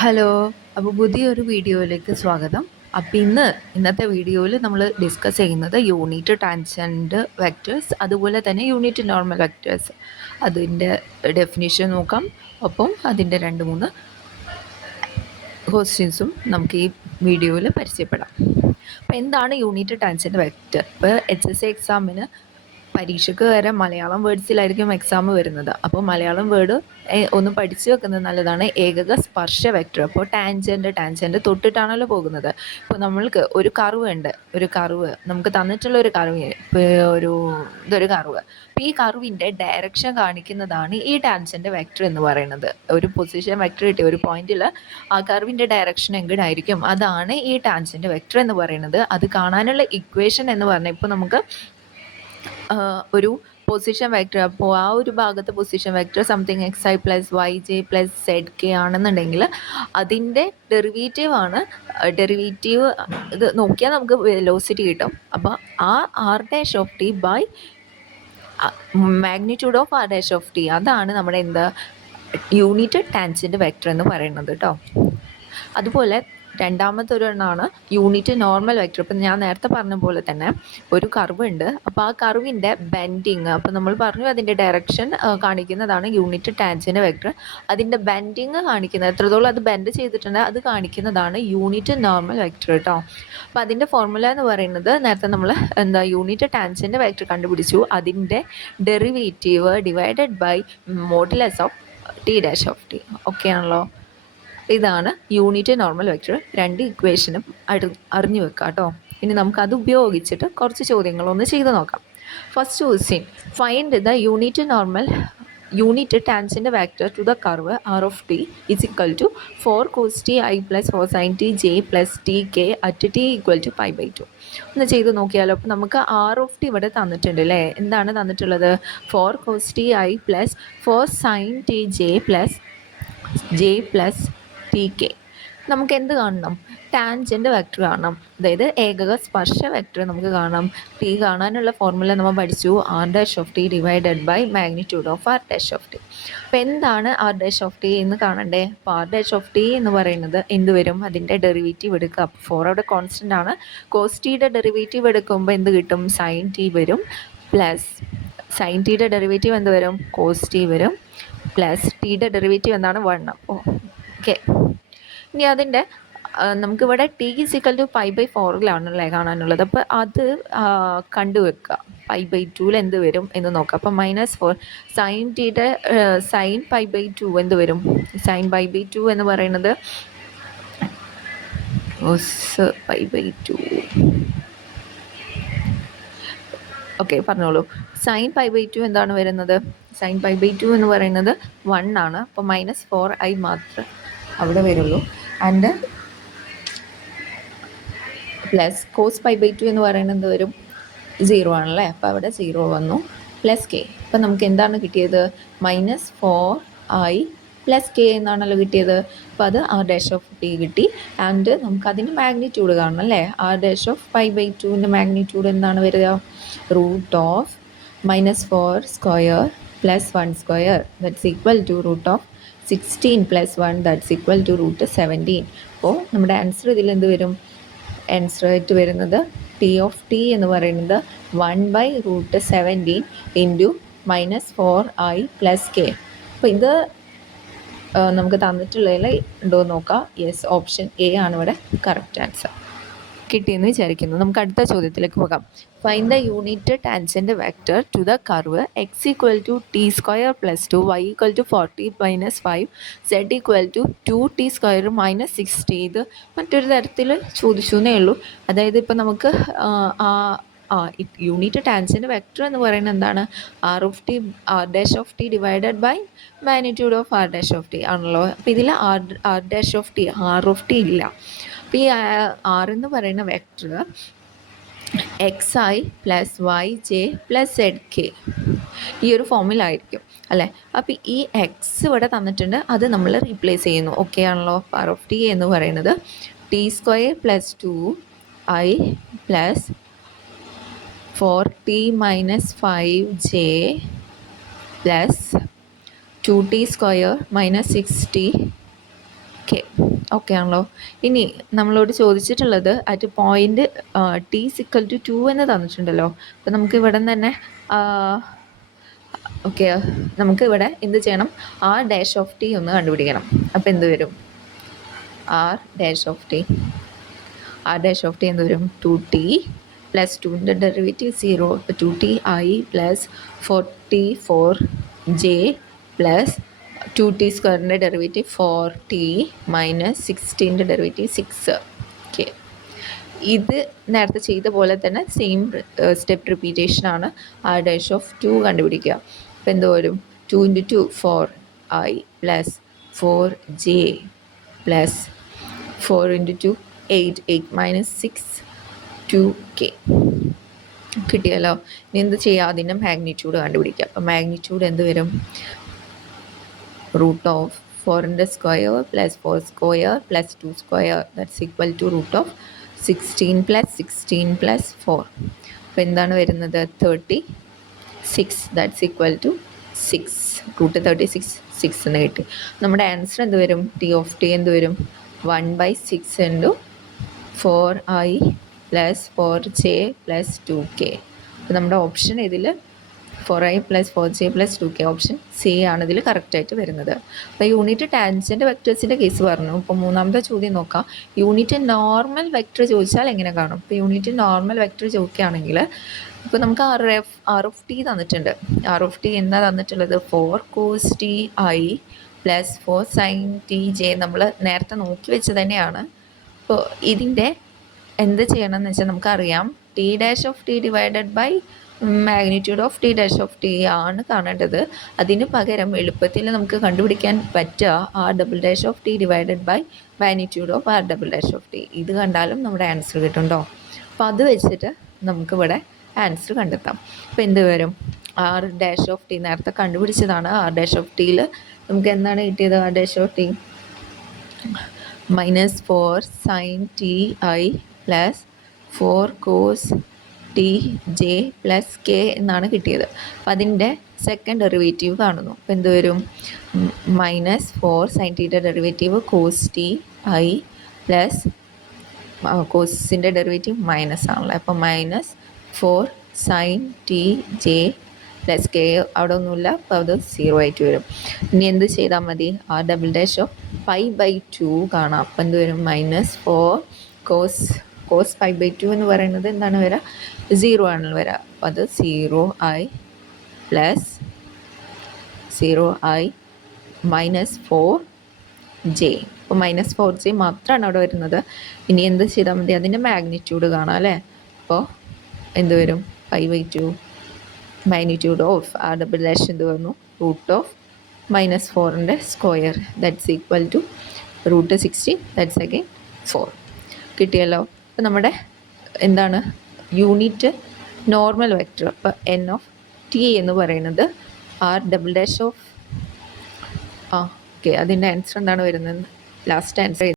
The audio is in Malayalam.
ഹലോ. അപ്പോൾ പുതിയൊരു വീഡിയോയിലേക്ക് സ്വാഗതം. അപ്പോൾ ഇന്നത്തെ വീഡിയോയിൽ നമ്മൾ ഡിസ്കസ് ചെയ്യുന്നത് യൂണിറ്റ് ടാൻജൻറ്റ് വെക്റ്റേഴ്സ്, അതുപോലെ തന്നെ യൂണിറ്റ് നോർമൽ വെക്റ്റേഴ്സ്, അതിൻ്റെ ഡെഫിനിഷൻ നോക്കാം. ഒപ്പം അതിൻ്റെ 2-3 ക്വസ്റ്റ്യൻസും നമുക്ക് ഈ വീഡിയോയിൽ പരിചയപ്പെടാം. അപ്പോൾ എന്താണ് യൂണിറ്റ് ടാൻജൻറ്റ് വെക്റ്റർ? ഇപ്പോൾ HSC എക്സാമിന് പരീക്ഷയ്ക്ക് വരെ മലയാളം വേർഡ്സിലായിരിക്കും എക്സാം വരുന്നത്. അപ്പോൾ മലയാളം വേർഡ് ഒന്ന് പഠിച്ചു വെക്കുന്നത് നല്ലതാണ്. ഏകക സ്പർശ വെക്റ്റർ. അപ്പോൾ ടാൻജൻറ്റ് തൊട്ടിട്ടാണല്ലോ പോകുന്നത്. ഇപ്പോൾ നമ്മൾക്ക് ഒരു കർവ് ഉണ്ട്, നമുക്ക് തന്നിട്ടുള്ള ഒരു കർവ്, ഇതൊരു കർവ്. അപ്പോൾ ഈ കർവിൻ്റെ ഡയറക്ഷൻ കാണിക്കുന്നതാണ് ഈ ടാൻജൻറ്റ് വെക്റ്റർ എന്ന് പറയുന്നത്. ഒരു പൊസിഷൻ വെക്റ്റർ കിട്ടിയ ഒരു പോയിന്റിൽ ആ കർവിൻ്റെ ഡയറക്ഷൻ എങ്ങനെയായിരിക്കും, അതാണ് ഈ ടാൻജൻറ്റ് വെക്റ്റർ എന്ന് പറയുന്നത്. അത് കാണാനുള്ള ഇക്വേഷൻ എന്ന് പറഞ്ഞാൽ, ഇപ്പോൾ നമുക്ക് ഒരു പൊസിഷൻ വെക്റ്റർ, അപ്പോൾ ആ ഒരു ഭാഗത്ത് position vector something xi plus yj plus zk ആണെന്നുണ്ടെങ്കിൽ അതിൻ്റെ ഡെറിവേറ്റീവ് ഇത് നോക്കിയാൽ നമുക്ക് വെലോസിറ്റി കിട്ടും. അപ്പോൾ ആ r' by magnitude of r', അതാണ് നമ്മുടെ യൂണിറ്റ് ടാൻജൻറ്റ് വെക്റ്റർ എന്ന് പറയുന്നത് കേട്ടോ. അതുപോലെ രണ്ടാമത്തെ ഒരെണ്ണമാണ് യൂണിറ്റ് നോർമൽ വെക്റ്റർ. ഇപ്പം ഞാൻ നേരത്തെ പറഞ്ഞ പോലെ തന്നെ ഒരു കർവ് ഉണ്ട്. അപ്പോൾ ആ കർവിൻ്റെ ബെൻഡിങ്, അപ്പോൾ നമ്മൾ പറഞ്ഞു അതിൻ്റെ ഡയറക്ഷൻ കാണിക്കുന്നതാണ് യൂണിറ്റ് ടാൻജൻറ്റ് വെക്റ്റർ. അതിൻ്റെ ബെൻഡിങ് കാണിക്കുന്നത്, എത്രത്തോളം അത് ബെൻഡ് ചെയ്തിട്ടുണ്ട് അത് കാണിക്കുന്നതാണ് യൂണിറ്റ് നോർമൽ വെക്റ്റർ കേട്ടോ. അപ്പോൾ അതിൻ്റെ ഫോർമുല എന്ന് പറയുന്നത്, നേരത്തെ നമ്മൾ യൂണിറ്റ് ടാൻജൻറ്റ് വെക്റ്റർ കണ്ടുപിടിച്ചു, അതിൻ്റെ derivative divided by modulus of t'. Okay ആണല്ലോ? ഇതാണ് യൂണിറ്റ് നോർമൽ വെക്റ്റർ. 2 ഇക്വേഷനും അറിഞ്ഞു വെക്കുക കേട്ടോ. ഇനി നമുക്കത് ഉപയോഗിച്ചിട്ട് കുറച്ച് ചോദ്യങ്ങളൊന്ന് ചെയ്ത് നോക്കാം. First question, find the unit tangent vector to the curve r(t) = 4 cos t I + 4 sin t j + tk at t = π/2. ഒന്ന് ചെയ്ത് നോക്കിയാലോ. അപ്പോൾ നമുക്ക് r(t) ഇവിടെ തന്നിട്ടുണ്ട് അല്ലേ. എന്താണ് തന്നിട്ടുള്ളത്? 4 cos t I + 4 sin t j + tk. നമുക്ക് എന്ത് കാണണം? ടാൻജൻറ്റ് വെക്റ്റർ കാണണം. അതായത് ഏകക സ്പർശ വെക്റ്റർ നമുക്ക് കാണാം. ടി കാണാനുള്ള ഫോർമുല നമ്മൾ പഠിച്ചു, r' divided by magnitude of r'. അപ്പോൾ എന്താണ് r' എന്ന് കാണണ്ടേ. അപ്പോൾ r' എന്ന് പറയുന്നത് എന്ത് വരും? അതിൻ്റെ ഡെറിവേറ്റീവ് എടുക്കുക. അപ്പോൾ 4 അവിടെ കോൺസ്റ്റൻ്റ് ആണ്. കോസ് ടിയുടെ ഡെറിവേറ്റീവ് എടുക്കുമ്പോൾ എന്ത് കിട്ടും? സൈൻ ടി വരും. പ്ലസ് സൈൻ ടിയുടെ ഡെറിവേറ്റീവ് എന്ത് വരും? കോസ് ടി വരും. പ്ലസ് ടിയുടെ ഡെറിവേറ്റീവ് എന്താണ്? 1. അപ്പോൾ ഓക്കെ. ഇനി അതിൻ്റെ നമുക്കിവിടെ t = π/4 കാണാനുള്ളത്. അപ്പോൾ അത് കണ്ടുവെക്കുക. π/2 എന്ത് വരും എന്ന് നോക്കാം. അപ്പോൾ -4 സൈൻ ടിയുടെ സൈൻ π/2 എന്ത് വരും? സൈൻ π/2 എന്ന് പറയുന്നത് π/2. ഓക്കെ, പറഞ്ഞോളൂ. സൈൻ π/2 എന്താണ് വരുന്നത്? സൈൻ π/2 എന്ന് പറയുന്നത് 1 ആണ്. അപ്പോൾ -4i മാത്രം അവിടെ വരുള്ളൂ. ആൻഡ് പ്ലസ് കോസ് π/2 എന്ന് പറയുന്നത് വരും 0 ആണല്ലേ. അപ്പോൾ അവിടെ 0 വന്നു. Plus K. അപ്പം നമുക്ക് എന്താണ് കിട്ടിയത്? -4i + k എന്നാണല്ലോ കിട്ടിയത്. അപ്പോൾ അത് r' കിട്ടി. ആൻഡ് നമുക്ക് അതിൻ്റെ മാഗ്നിറ്റ്യൂഡ് കാണണം അല്ലേ. r'(π/2)ൻ്റെ മാഗ്നിറ്റ്യൂഡ് എന്താണ് വരിക? √(-4)² + 1² that's equal to √16 + 1 that's equal to √17. അപ്പോൾ നമ്മുടെ ആൻസർ ഇതിൽ എന്ത് വരും? ആൻസർ ആയിട്ട് വരുന്നത് t എന്ന് പറയുന്നത് 1/√17 × -4i + k. അപ്പോൾ ഇത് നമുക്ക് തന്നിട്ടുള്ളതിൽ ഉണ്ടോ എന്ന് നോക്കാം. യെസ്, ഓപ്ഷൻ എ ആണ് ഇവിടെ കറക്റ്റ് ആൻസർ. കിട്ടിയെന്ന് വിചാരിക്കുന്നു. നമുക്ക് അടുത്ത ചോദ്യത്തിലേക്ക് പോകാം. Find the unit tangent vector to the curve x = t² + 2, y = 40 - 5, z = 2t² - 60. ഇത് മറ്റൊരു തരത്തിൽ ചോദിച്ചു എന്നേ ഉള്ളൂ. അതായത് ഇപ്പോൾ നമുക്ക് യൂണിറ്റ് ടാൻജൻറ്റ് വെക്റ്റർ എന്ന് പറയുന്നത് എന്താണ്? r' divided by magnitude of r' ആണല്ലോ. അപ്പോൾ ഇതിൽ r' ഇല്ല. അപ്പോൾ ഈ r എന്ന് പറയുന്ന വെക്റ്റർ xi + yj + zk ഈ ഒരു ഫോമിലായിരിക്കും അല്ലേ. അപ്പോൾ ഈ എക്സ് ഇവിടെ തന്നിട്ടുണ്ട്, അത് നമ്മൾ റീപ്ലേസ് ചെയ്യുന്നു. ഓക്കെ ആണല്ലോ. r(t) എന്ന് പറയുന്നത് t² + 2i + 4t - 5j + 2t² - 60 K. Okay ആണല്ലോ. ഇനി നമ്മളോട് ചോദിച്ചിട്ടുള്ളത് at point T equal to 2 എന്ന് തന്നിട്ടുണ്ടല്ലോ. അപ്പോൾ നമുക്ക് ഇവിടെ നിന്ന് തന്നെ ഓക്കെ, നമുക്ക് ഇവിടെ എന്ത് ചെയ്യണം, ആർ ഡാഷ് ഓഫ് ടി ഒന്ന് കണ്ടുപിടിക്കണം. അപ്പോൾ എന്ത് വരും, ആർ ഡാഷ് ഓഫ് ടി എന്ത് വരും, 2t പ്ലസ് 2ൻ്റെ ഡെറിവേറ്റീവ് 0. ഇപ്പോൾ 2t ആയി പ്ലസ് 44j പ്ലസ് 2t സ്ക്വയറിൻ്റെ ഡെറിവേറ്റീവ് 4t മൈനസ് 16ൻ്റെ ഡെറിവേറ്റീവ് 6. ഓക്കെ, ഇത് നേരത്തെ ചെയ്ത പോലെ തന്നെ സെയിം സ്റ്റെപ്പ് റിപ്പീറ്റേഷനാണ്. ആർ ഡാഷ് ഓഫ് 2 കണ്ടുപിടിക്കുക. അപ്പോൾ എന്ത് വരും, 2 × 2 4i plus 4j plus 4 × 2 8 minus 6 2k. കിട്ടിയല്ലോ. ഇനി എന്ത് ചെയ്യുക, അതിൻ്റെ മാഗ്നിറ്റ്യൂഡ് കണ്ടുപിടിക്കുക. അപ്പോൾ മാഗ്നിറ്റ്യൂഡ് എന്ത് വരും, റൂട്ട് ഓഫ് 4ൻ്റെ square plus 4 square plus 2 square that's equal to root of 16 plus 16 plus 4. അപ്പോൾ എന്താണ് വരുന്നത്, 36 ദാറ്റ്സ് ഈക്വൽ ടു 6. റൂട്ട് 36 6 എന്ന് കിട്ടി. നമ്മുടെ ആൻസർ എന്ത് വരും, ടി ഓഫ് ടി എന്ത് വരും, 1/6 into 4i plus 4j plus 2k. അപ്പോൾ നമ്മുടെ ഓപ്ഷൻ ഇതിൽ 4i plus 4j plus 2k option C ആണ് ഇതിൽ കറക്റ്റായിട്ട് വരുന്നത്. അപ്പോൾ യൂണിറ്റ് ടാൻജൻറ്റ് വെക്ടേഴ്സിൻ്റെ കേസ് പറഞ്ഞു. ഇപ്പോൾ മൂന്നാമത്തെ ചോദ്യം നോക്കാം. യൂണിറ്റ് നോർമൽ വെക്ടർ ചോദിച്ചാൽ എങ്ങനെ കാണും. ഇപ്പോൾ യൂണിറ്റ് നോർമൽ വെക്ടർ ചോദിക്കുകയാണെങ്കിൽ ഇപ്പോൾ നമുക്ക് ആർ ഓഫ് ടി തന്നിട്ടുണ്ട്. ആർ ഓഫ് ടി എന്താ തന്നിട്ടുള്ളത്, 4 cos t i plus 4 sin t j നമ്മൾ നേരത്തെ നോക്കി വെച്ച് തന്നെയാണ്. അപ്പോൾ ഇതിൻ്റെ എന്ത് ചെയ്യണം എന്ന് വെച്ചാൽ നമുക്കറിയാം, t dash of t divided by magnitude of t dash of t ആണ് കാണേണ്ടത്. അതിന് പകരം എളുപ്പത്തിൽ നമുക്ക് കണ്ടുപിടിക്കാൻ പറ്റുക r double dash of t divided by magnitude of R double dash of t. ഇത് കണ്ടാലും നമ്മുടെ ആൻസർ കിട്ടുന്നുണ്ടോ. അപ്പോൾ അത് വെച്ചിട്ട് നമുക്കിവിടെ ആൻസർ കണ്ടെത്താം. അപ്പോൾ എന്ത് വരും, ആർ ഡാഷ് ഓഫ് ടി നേരത്തെ കണ്ടുപിടിച്ചതാണ്. ആർ ഡാഷ് ഓഫ് ടിയിൽ നമുക്ക് എന്താണ് കിട്ടിയത്, r dash of t minus 4 sin t i plus 4 cos t j plus k എന്നാണ് കിട്ടിയത്. അപ്പം അതിൻ്റെ സെക്കൻഡ് ഡെറിവേറ്റീവ് കാണുന്നു. അപ്പോൾ എന്ത് വരും, മൈനസ് 4 sin ടിയുടെ derivative cos t i plus കോസിൻ്റെ ഡെറിവേറ്റീവ് മൈനസ് ആണല്ലോ. അപ്പോൾ minus 4 sin t j plus K അവിടെ ഒന്നുമില്ല, അപ്പോൾ അത് 0 ആയിട്ട് വരും. ഇനി എന്ത് ചെയ്താൽ മതി, ആർ ഡബിൾ ഡാഷ് ഓഫ് π/2 കാണാം. അപ്പോൾ എന്ത് വരും, മൈനസ് 4 cos π/2 എന്ന് പറയുന്നത് എന്താണ് വരിക, 0 ആണല്ലോ വരിക. അപ്പോൾ അത് 0i plus 0i minus 4j. അപ്പോൾ മൈനസ് 4j മാത്രമാണ് അവിടെ വരുന്നത്. ഇനി എന്ത് ചെയ്താൽ മതി, അതിൻ്റെ മാഗ്നിറ്റ്യൂഡ് കാണാം അല്ലേ. അപ്പോൾ എന്ത് വരും, π/2 magnitude of R double dash എന്ത് വന്നു, റൂട്ട് ഓഫ് മൈനസ് 4ൻ്റെ square that's equal to root 60 that's again 4. കിട്ടിയല്ലോ. അപ്പോൾ നമ്മുടെ എന്താണ് യൂണിറ്റ് നോർമൽ വെക്ടർ. അപ്പോൾ എൻ ഓഫ് ടി എന്ന് പറയുന്നത് R double dash of okay, അതിൻ്റെ ആൻസർ എന്താണ് വരുന്നത്, ലാസ്റ്റ് ആൻസർ